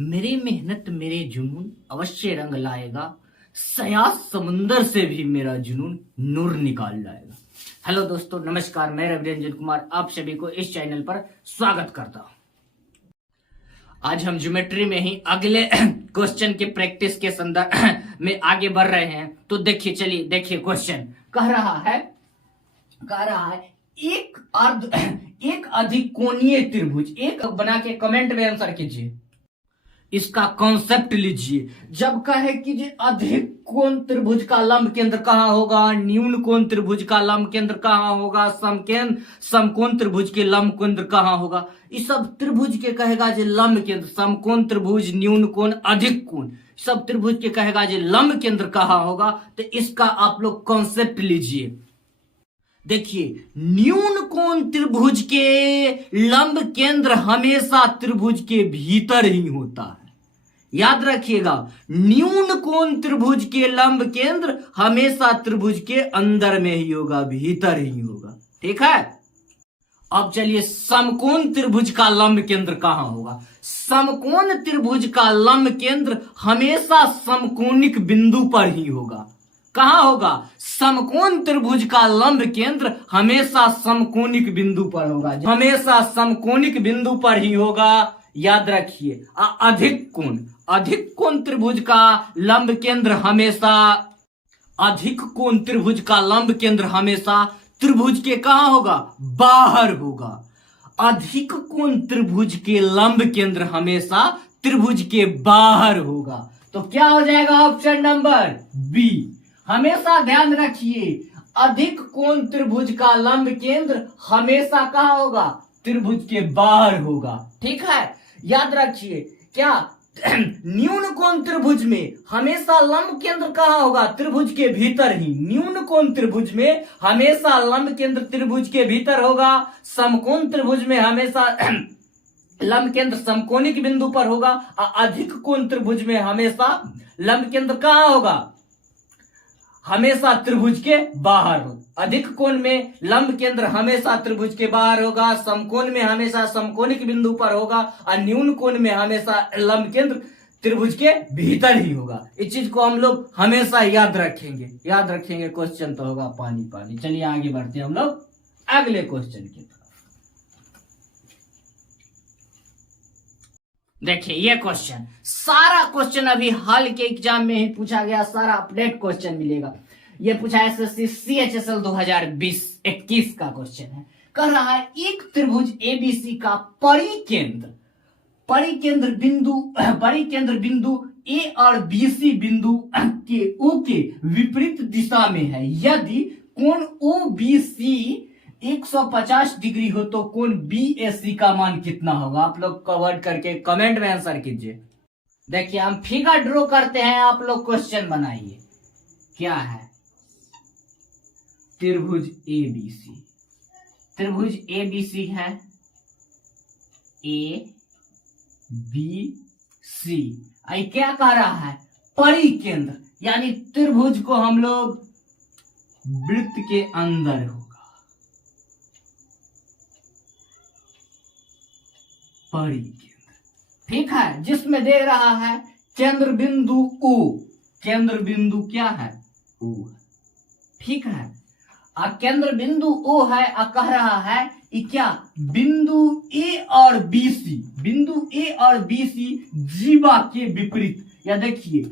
मेरी मेहनत मेरे जुनून अवश्य रंग लाएगा। सयाज समुंदर से भी मेरा जुनून नूर निकाल लाएगा। हेलो दोस्तों, नमस्कार। मैं रवि रंजन कुमार आप सभी को इस चैनल पर स्वागत करता हूं। आज हम ज्योमेट्री में ही अगले क्वेश्चन के प्रैक्टिस के संदर्भ में आगे बढ़ रहे हैं। तो देखिए क्वेश्चन कह रहा है एक अधिक कोणीय त्रिभुज, एक बना के कमेंट में आंसर कीजिए। इसका कॉन्सेप्ट लीजिए। जब कहे कि जी अधिक कोण त्रिभुज का लंब केंद्र कहाँ होगा, न्यून कोण त्रिभुज का लंब केंद्र कहाँ होगा, समकोण त्रिभुज के लंब केंद्र कहाँ होगा, इस सब त्रिभुज के कहेगा जी लंब केंद्र। समकोण त्रिभुज, न्यून कोण, अधिक कोण, सब त्रिभुज के कहेगा जी लंब केंद्र कहाँ होगा। तो इसका आप लोग कॉन्सेप्ट लीजिए। देखिए, न्यून कोण त्रिभुज के लंब केंद्र हमेशा त्रिभुज के भीतर ही होता है। याद रखिएगा, न्यून कोण त्रिभुज के लंब केंद्र हमेशा त्रिभुज के अंदर में ही होगा, भीतर ही होगा। ठीक है। अब चलिए, समकोण त्रिभुज का लंब केंद्र कहां होगा। समकोण त्रिभुज का लंब केंद्र हमेशा समकोणिक बिंदु पर ही होगा। कहां होगा? समकोण त्रिभुज का लंब केंद्र हमेशा समकोणिक बिंदु पर होगा, हमेशा समकोणिक बिंदु पर ही होगा। याद रखिए, अधिक कोण त्रिभुज का लंब केंद्र हमेशा, अधिक कोण त्रिभुज का लंब केंद्र हमेशा त्रिभुज के कहां होगा? बाहर होगा। अधिक कोण त्रिभुज के लंब केंद्र हमेशा त्रिभुज के बाहर होगा। तो क्या हो जाएगा? Option number B. हमेशा ध्यान रखिए, अधिक कोण त्रिभुज का लंब केंद्र हमेशा कहां होगा? त्रिभुज के बाहर होगा। ठीक है। याद रखिए, क्या न्यून कोण त्रिभुज में हमेशा लंब केंद्र कहां होगा? त्रिभुज के भीतर ही। न्यून कोण त्रिभुज में हमेशा लंब केंद्र त्रिभुज के भीतर होगा। समकोण त्रिभुज में हमेशा लंब केंद्र समकोणिक बिंदु पर होगा। अधिक कोण त्रिभुज में हमेशा लंब केंद्र कहां होगा? हमेशा त्रिभुज के बाहर हो। अधिक कोण में लंब केंद्र हमेशा त्रिभुज के बाहर होगा। समकोण में हमेशा समकोणिक बिंदु पर होगा और न्यून कोण में हमेशा लंब केंद्र त्रिभुज के भीतर ही होगा। इस चीज को हम लोग हमेशा याद रखेंगे। क्वेश्चन तो होगा पानी पानी। चलिए आगे बढ़ते हैं हम लोग अगले क्वेश्चन की तरफ। देखिए, ये क्वेश्चन, सारा क्वेश्चन अभी हाल के एग्जाम में ही पूछा गया, सारा अपडेट क्वेश्चन मिलेगा। ये पूछा है एसएससी CHSL 2020-21 का क्वेश्चन है। कह रहा है एक त्रिभुज एबीसी का परिकेंद्र बिंदु ए और बीसी बिंदु के ओ के विपरीत दिशा में है। यदि कोण OBC 150 डिग्री हो तो कोण BAC का मान कितना होगा? आप लोग कवर्ड करके कमेंट में आंसर कीजिए। देखिए, हम फिगर ड्रॉ करते हैं, आप लोग क्वेश्चन बनाइए। क्या है? त्रिभुज ABC है, ABC। आई क्या कह रहा है? परिकेंद्र, यानी त्रिभुज को हम लोग वृत्त के अंदर होगा। परिकेंद्र, ठीक है, जिसमें दे रहा है केंद्र बिंदु O। केंद्र बिंदु क्या है? O। ठीक है। केंद्र बिंदु O है। कह रहा है कि क्या बिंदु A और BC जीवा के विपरीत। या देखिए,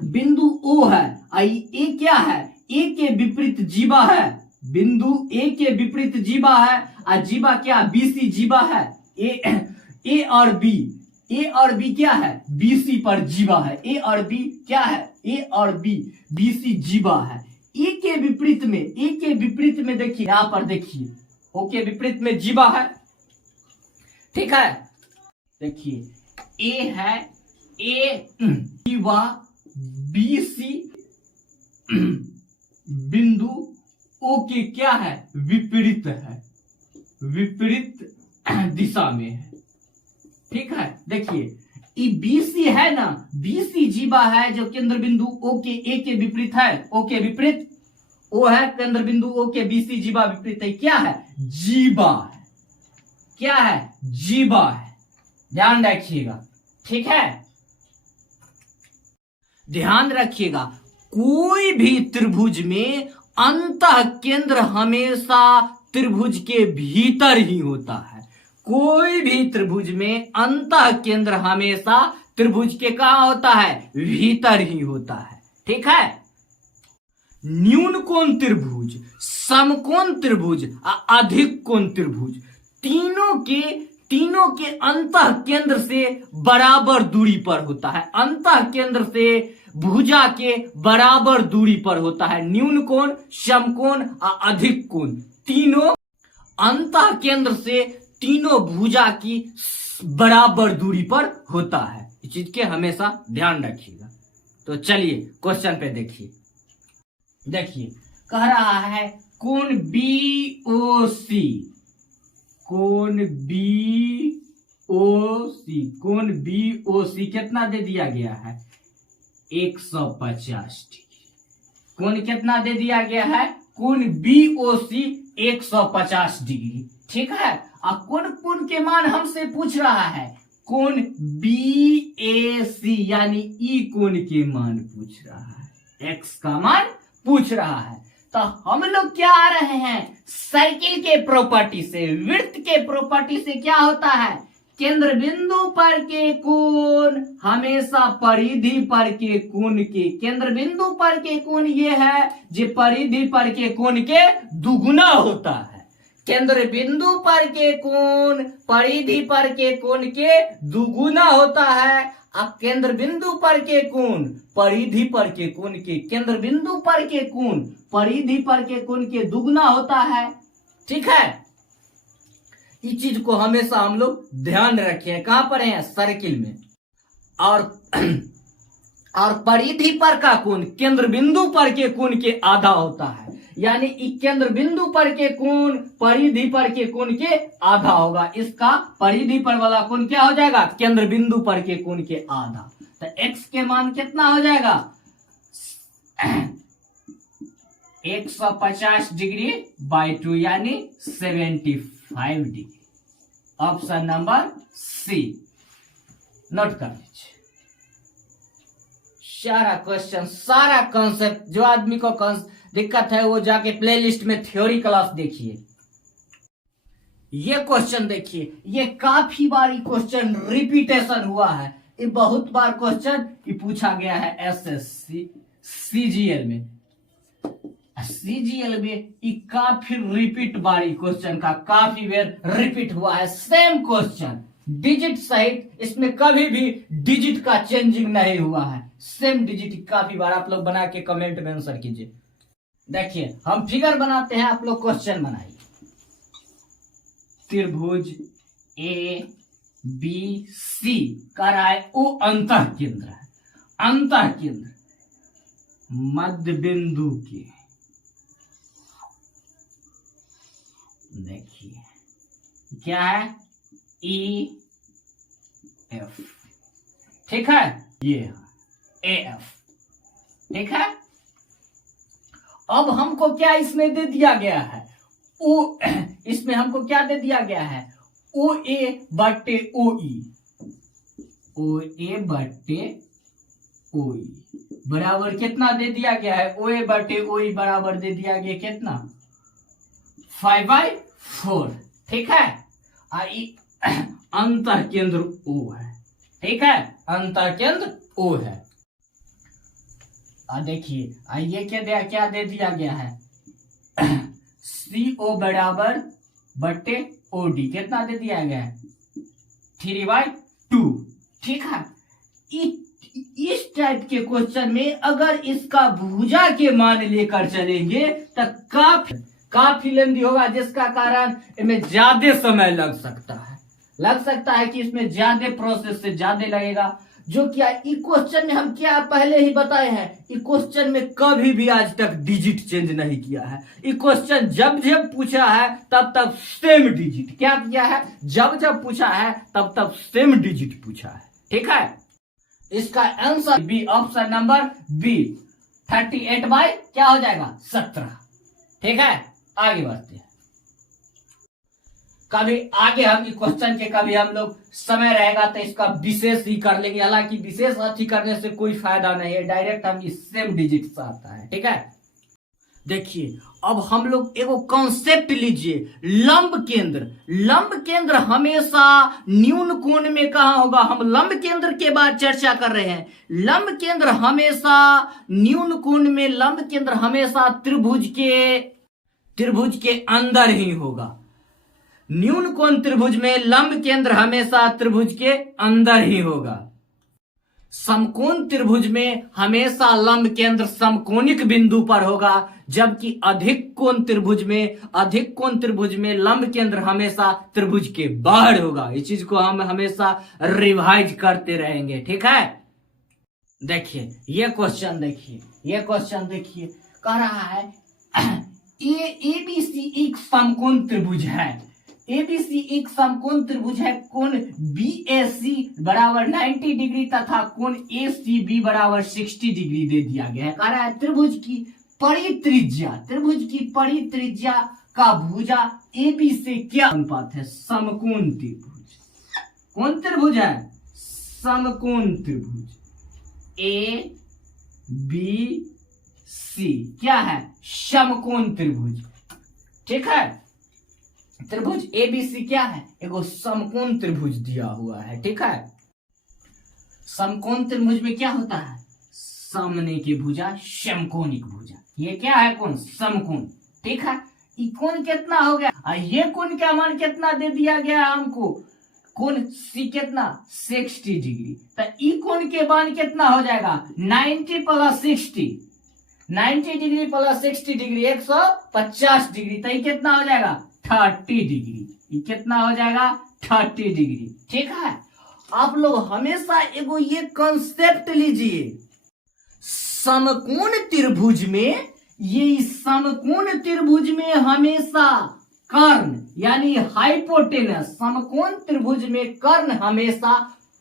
बिंदु O है, A क्या है? A के विपरीत जीवा है। बिंदु A के विपरीत जीवा है और जीवा क्या? BC जीवा है। A और B क्या है? BC पर जीवा है। A और B क्या है? A और B BC जीवा है। A के विपरीत में देखिए, यहां पर देखिए, O के विपरीत में जीवा है। ठीक है। देखिए, A है, A जीवा, BC बिंदु O के क्या है? विपरीत है, विपरीत दिशा में है। ठीक है। देखिए, BC है ना, BC जीवा है जो केंद्र बिंदु O के A के विपरीत है। O के विपरीत O है, केंद्र बिंदु O के BC जीवा विपरीत है। क्या है? जीवा है। क्या है? जीवा है। ध्यान रखिएगा। ठीक है, ध्यान रखिएगा, कोई भी त्रिभुज में अंतः केंद्र हमेशा त्रिभुज के भीतर ही होता है। कोई भी त्रिभुज में अंतः केंद्र हमेशा त्रिभुज के कहां होता है, भीतर ही होता है। ठीक है, न्यून कोण त्रिभुज, समकोण त्रिभुज, अधिक कोण त्रिभुज, तीनों के अंतः केंद्र से बराबर दूरी पर होता है। अंतः केंद्र से भुजा के बराबर दूरी पर होता है। न्यून कोण, समकोण और अधिक कोण, तीनों अंतः केंद्र से तीनों भुजा की बराबर दूरी पर होता है। इस चीज के हमेशा ध्यान रखिएगा। तो चलिए क्वेश्चन पे देखिए, कह रहा है कोण BOC, कोण BOC कितना दे दिया गया है, 150 डिग्री। कोण कितना दे दिया गया है, कोण BOC 150 डिग्री। ठीक है, और कोण के मान हमसे पूछ रहा है, कोण BAC यानी ई कोण के मान पूछ रहा है, x का मान पूछ रहा है। तो हम लोग क्या आ रहे हैं, सर्किल के प्रॉपर्टी से, वृत्त के प्रॉपर्टी से क्या होता है, केंद्र बिंदु पर के कोण हमेशा परिधि पर के कोण के, केंद्र बिंदु पर के कोण ये है जो परिधि पर के कोण के दुगुना होता है। केंद्र बिंदु पर के कोण परिधि पर के कोण के दुगुना होता है, और केंद्र बिंदु पर के कोण परिधि पर के कोण के, केंद्र बिंदु पर के कोण परिधि पर के कोण के दुगुना होता है। ठीक है, इस चीज को हमेशा हम लोग ध्यान रखें। कहां पर है, सर्किल में। और परिधि पर का कोण केंद्र बिंदु पर के कोण के आधा होता है, यानी केंद्र बिंदु पर के कोण परिधि पर के कोण के आधा होगा। इसका परिधि पर वाला कोण क्या हो जाएगा, केंद्र बिंदु पर के कोण के आधा। तो x के मान कितना हो जाएगा, 150 डिग्री बाई 2 यानी 75 डिग्री। ऑप्शन नंबर सी नोट कर लीजिए। सारा क्वेश्चन, सारा कॉन्सेप्ट, जो आदमी को दिक्कत है वो जाके प्लेलिस्ट में थ्योरी क्लास देखिए। ये क्वेश्चन देखिए, ये काफी बार क्वेश्चन रिपीटेशन हुआ है। ये बहुत बार क्वेश्चन पूछा गया है एसएससी सीजीएल में। सीजीएल में ये काफी रिपीट बारी क्वेश्चन का काफी बार रिपीट हुआ है। सेम क्वेश्चन डिजिट सहित, इसमें कभी भी डिजिट का चेंजिंग नहीं हुआ है। सेम डिजिट काफी बार आप लोग बना के कमेंट में आंसर कीजिए। देखिए हम फिगर बनाते हैं, आप लोग क्वेश्चन बनाइए। त्रिभुज ABC कह रहा है वो अंतः केंद्र है, अंतः केंद्र मध्य बिंदु के, देखिए क्या है EF। ठीक है, ये AF। ठीक है, अब हमको क्या इसमें दे दिया गया है, इसमें हमको क्या दे दिया गया है, OA बटे OE, OA बटे OE बराबर कितना दे दिया गया है, OA बटे OE बराबर दे दिया गया कितना, 5/4। ठीक है, अंतः केंद्र O है। ठीक है, अंतः केंद्र O है। देखिए ये क्या दे दिया गया है, CO बराबर बटे OD कितना दे दिया गया है, 3/2। ठीक है, इस टाइप के क्वेश्चन में अगर इसका भुजा के मान लेकर चलेंगे तो काफी लेंदी होगा, जिसका कारण इसमें ज्यादा समय लग सकता है कि इसमें ज्यादा प्रोसेस से ज्यादा लगेगा। जो क्या इस क्वेश्चन में हम क्या पहले ही बताए हैं, इस क्वेश्चन में कभी भी आज तक डिजिट चेंज नहीं किया है। इस क्वेश्चन जब पूछा है तब सेम डिजिट क्या किया है, जब पूछा है तब सेम डिजिट पूछा है। ठीक है, इसका answer B, option number B 38 by क्या हो जाएगा 17। ठीक है, आगे बढ़ते हैं। कभी आगे हम क्वेश्चन के कभी हम लोग समय रहेगा तो इसका विशेष ही कर लेंगे, हालांकि विशेष अति करने से कोई फायदा नहीं है, डायरेक्ट हम इस सेम डिजिट से आता है। ठीक है, देखिए अब हम लोग एगो कॉन्सेप्ट लीजिए, लंब केंद्र। लंब केंद्र हमेशा न्यून कोण में कहां होगा, हम लंब केंद्र के बाद चर्चा कर रहे हैं। लंब केंद्र हमेशा न्यून कोण में, लंब केंद्र हमेशा त्रिभुज के अंदर ही होगा। न्यून कोण त्रिभुज में लंब केंद्र हमेशा त्रिभुज के अंदर ही होगा। समकोण त्रिभुज में हमेशा लंब केंद्र समकोणिक बिंदु पर होगा, जबकि अधिक कोण त्रिभुज में लंब केंद्र हमेशा त्रिभुज के बाहर होगा। इस चीज को हम हमेशा रिवाइज करते रहेंगे। ठीक है, देखिए ये क्वेश्चन देखिए, कह रहा है ABC एक समकोण त्रिभुज है। ABC एक समकोण त्रिभुज है, कोण BAC बराबर 90 डिग्री तथा कोण ACB बराबर 60 डिग्री दे दिया गया है। कह रहा है त्रिभुज की परित्रिज्या का भुजा AB से क्या अनुपात है। समकोण त्रिभुज, कौन त्रिभुज है, समकोण त्रिभुज ABC क्या है, समकोण त्रिभुज। ठीक है, त्रिभुज ABC क्या है, एगो समकोण त्रिभुज दिया हुआ है। ठीक है, समकोण त्रिभुज में क्या होता है, सामने की भुजा समकोणिक भुजा, ये क्या है कोण, समकोण। ठीक है, ये कोण कितना हो गया, ये कोण का मान कितना दे दिया गया हमको, कोण C कितना 60 डिग्री, तो ई कोण के मान कितना हो जाएगा 90 plus 60, 90 degree plus 60 degree 150 degree, तो ये कितना हो जाएगा 30 डिग्री। ये कितना हो जाएगा 30 डिग्री। ठीक है, आप लोग हमेशा एगो ये कॉन्सेप्ट लीजिए, समकोण त्रिभुज में हमेशा कर्ण यानी हाइपोटेनस, समकोण त्रिभुज में कर्ण हमेशा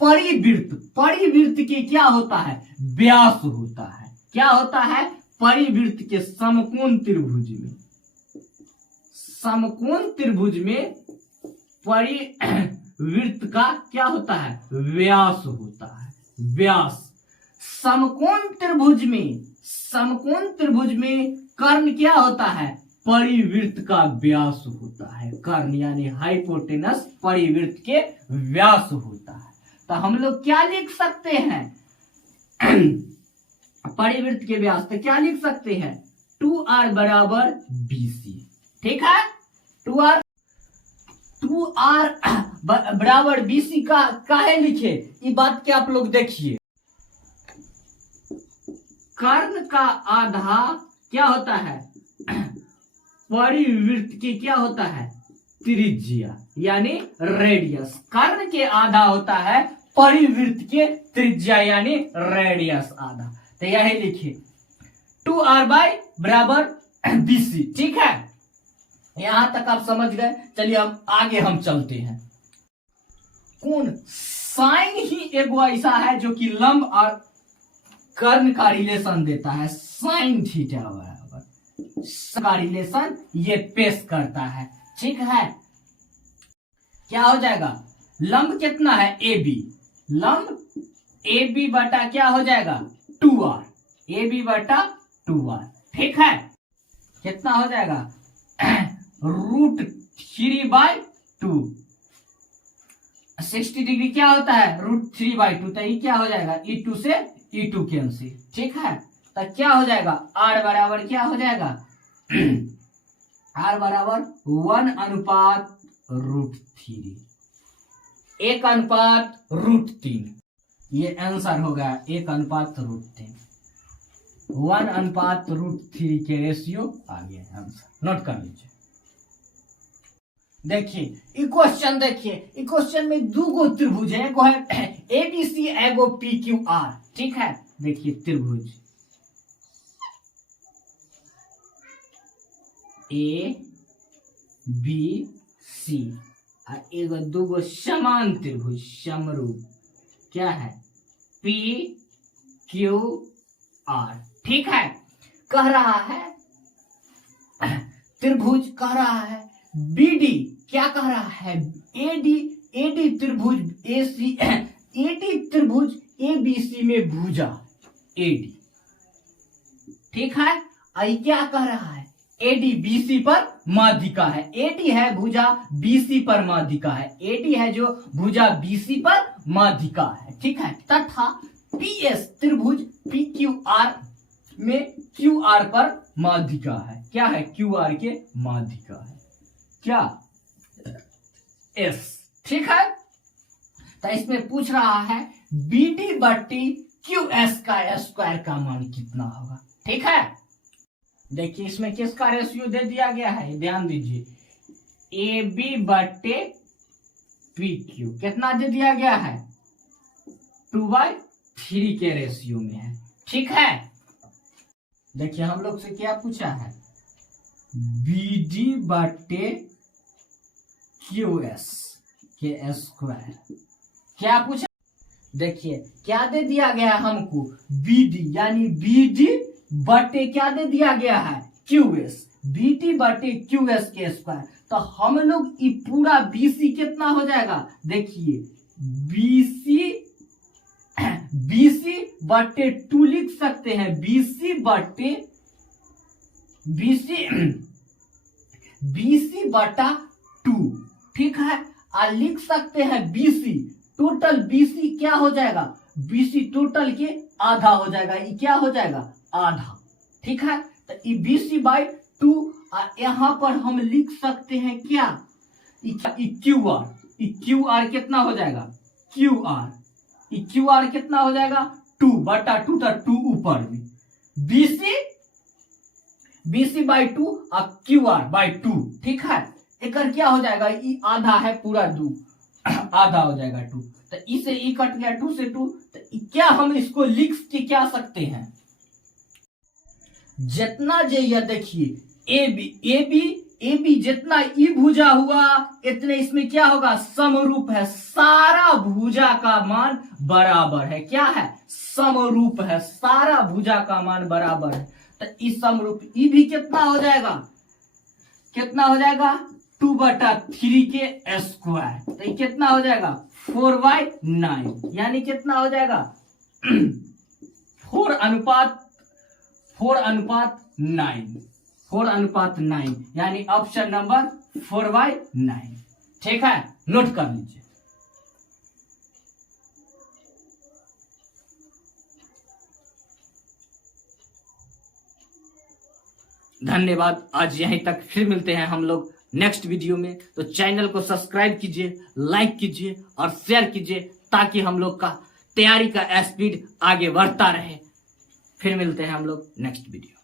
परिवृत्त के क्या होता है, व्यास होता है। क्या होता है, परिवृत्त के समकोण त्रिभुज में परिवृत्त का क्या होता है, व्यास होता है, व्यास। समकोण त्रिभुज में कर्ण क्या होता है, परिवृत्त का व्यास होता है। कर्ण यानी हाइपोटेनस परिवृत्त के व्यास होता है। तो हम लोग क्या लिख सकते हैं परिवृत्त के व्यास, तो क्या लिख सकते हैं 2r बराबर BC। ठीक है, 2r बराबर BC का काहे लिखे, ये बात के आप लोग देखिए, कर्ण का आधा क्या होता है, परिवृत्त के क्या होता है, त्रिज्या यानी रेडियस। कर्ण के आधा होता है परिवृत्त के त्रिज्या यानी रेडियस आधा। तो यही लिखिए 2r बाय बराबर BC। ठीक है, यहां तक आप समझ गए। चलिए हम आगे चलते हैं। कोण साइन ही एगो ऐसा है जो कि लंब और कर्ण का रिलेशन देता है, साइन थीटा बराबर का रिलेशन ये पेश करता है। ठीक है, क्या हो जाएगा, लंब कितना है AB, लंब AB बटा क्या हो जाएगा 2r, AB बटा 2r। ठीक है, कितना हो जाएगा √3/2, 60 डिग्री क्या होता है √3/2, तो ये क्या हो जाएगा E2 से E2 कैंसिल। ठीक है, तो क्या हो जाएगा R बराबर क्या हो जाएगा R बराबर 1/√3, 1/√3। ये आंसर हो गया 1/√3, 1/√3 के रेशियो आ गया आंसर। नोट कर लीजिए। देखिए इक्वेशन, इक्वेशन में दो गो त्रिभुज है, एगो है ABC, एगो PQR। ठीक है, देखिए त्रिभुज ABC और एगो दूगो समान त्रिभुज समरूप क्या है PQR। ठीक है, कह रहा है त्रिभुज, कह रहा है बीडी क्या कह रहा है, एडी एडी त्रिभुज एसी एडी त्रिभुज एबीसी में भुजा एडी, ठीक है। आई क्या कह रहा है, एडी बीसी पर माध्यिका है, एडी है भुजा बीसी पर माध्यिका है, एडी है जो भुजा बीसी पर माध्यिका है, ठीक है। तथा पीएस त्रिभुज पीक्यूआर में क्यूआर पर माध्यिका है, क्या है, क्यूआर के माध्यिका है, क्या, एस, ठीक है। तो इसमें पूछ रहा है बीडी बट्टी क्यूएस का स्क्वायर का मान कितना होगा, ठीक है। देखिए इसमें किसका रेशियो दे दिया गया है, ध्यान दीजिए, ए बी बट्टे पी क्यू कितना दे दिया गया है, 2/3 के रेशियो में है, ठीक है। देखिए हम लोग से क्या पूछा है, बीडी बट्टे क्यूएस के स्क्वायर, क्या पूछा, देखिए क्या दे दिया गया है हमको, बीडी यानी बीडी बटे क्या दे दिया गया है, क्यूएस, बीटी बटे क्यूएस के स्क्वायर। तो हम लोग ये पूरा बीसी कितना हो जाएगा, देखिए बीसी बीसी बटे 2 लिख सकते हैं, बीसी बटे बीसी बटा 2, ठीक है। और लिख सकते हैं बीसी, टोटल बीसी क्या हो जाएगा, बीसी टोटल के आधा हो जाएगा, ये क्या हो जाएगा, आधा, ठीक है। तो ये बीसी बाई 2, और यहां पर हम लिख सकते हैं क्या, क्यूआर, क्यूआर कितना हो जाएगा, क्यूआर कितना हो जाएगा, 2 बटा 2, तो 2 ऊपर में, बीसी बाई 2 और क्यूआर बाई 2, ठीक है। एक क्या हो जाएगा, ये आधा है पूरा 2, आधा हो जाएगा 2, तो इसे ई कट गया 2 से 2, तो क्या हम इसको लिख के क्या सकते हैं, जितना जे यह देखिए ए बी जितना ई भुजा हुआ इतने इसमें क्या होगा, समरूप है, सारा भुजा का मान बराबर है, क्या है, समरूप है, सारा भुजा का मान बराबर है। तो इस समरूप ई भी कितना हो जाएगा, कितना हो जाएगा, 2/3 के स्क्वायर, तो ये कितना हो जाएगा, 4/9, यानी कितना हो जाएगा 4:9, यानी ऑप्शन नंबर 4/9, ठीक है, नोट कर लीजिए। धन्यवाद, आज यहीं तक, फिर मिलते हैं हम लोग नेक्स्ट वीडियो में। तो चैनल को सब्सक्राइब कीजिए, लाइक कीजिए और शेयर कीजिए, ताकि हम लोग का तैयारी का स्पीड आगे बढ़ता रहे। फिर मिलते हैं हम लोग नेक्स्ट वीडियो।